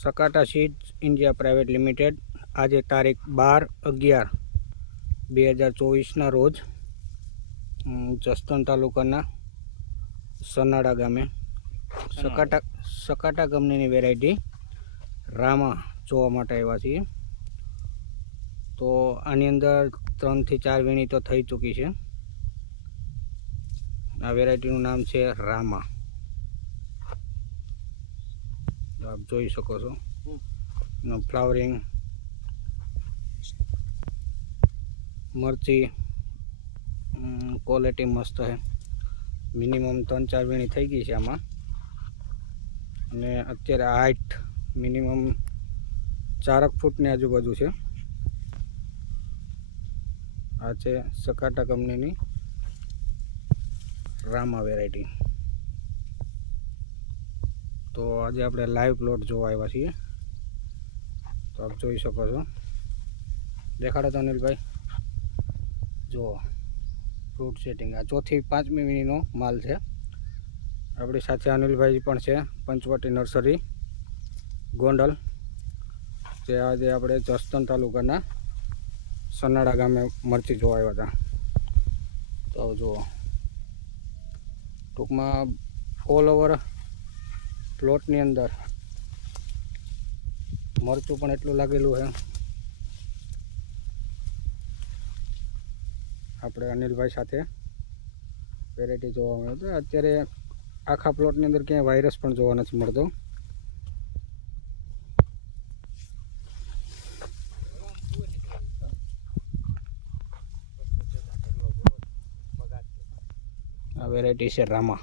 Sakata seeds India private limited. આજે તારીખ બાર અગિયાર બે હજાર ચોવીસના રોજ જસ્તન તાલુકાના સનાડા ગામે. સકાટા સકાટા કંપનીની વેરાયટી રામા જોવા માટે આવ્યા છીએ. તો આની અંદર ત્રણથી ચાર વીણી તો થઈ ચૂકી છે. આ વેરાયટીનું નામ છે રામા તો આપ જોઈ શકો છો. એનું ફ્લાવરિંગ મરચી ક્વોલિટી મસ્ત છે. મિનિમમ ત્રણ ચાર વીણી થઈ ગઈ છે આમાં. અને અત્યારે હાઇટ મિનિમમ ચારક ફૂટની આજુબાજુ છે. આ છે સકાટા કંપનીની રામા વેરાયટી તો આજે આપણે લાઈવ પ્લોટ જોવા આવ્યા છીએ. તો આપ જોઈ શકો છો. દેખાડો તો અનિલભાઈ. જો ફ્રૂટ સેટિંગ આ ચોથી પાંચમી વીણીનો માલ છે. આપણી સાથે અનિલભાઈ પણ છે. પંચવટી નર્સરી. ગોંડલ. જે આજે આપણે જસદણ તાલુકાના સનાડા ગામે મરચી જોવા આવ્યા હતા. તો જુઓ. ટૂંકમાં ઓલ ઓવર પ્લોટની અંદર. મરચું પણ એટલું લાગેલું છે. આપણે અનિલભાઈ સાથે વેરાયટી જોવા મળે છે. અત્યારે આખા પ્લોટની અંદર ક્યાંય વાયરસ પણ જોવા નથી મળતો. આ વેરાયટી છે રામા.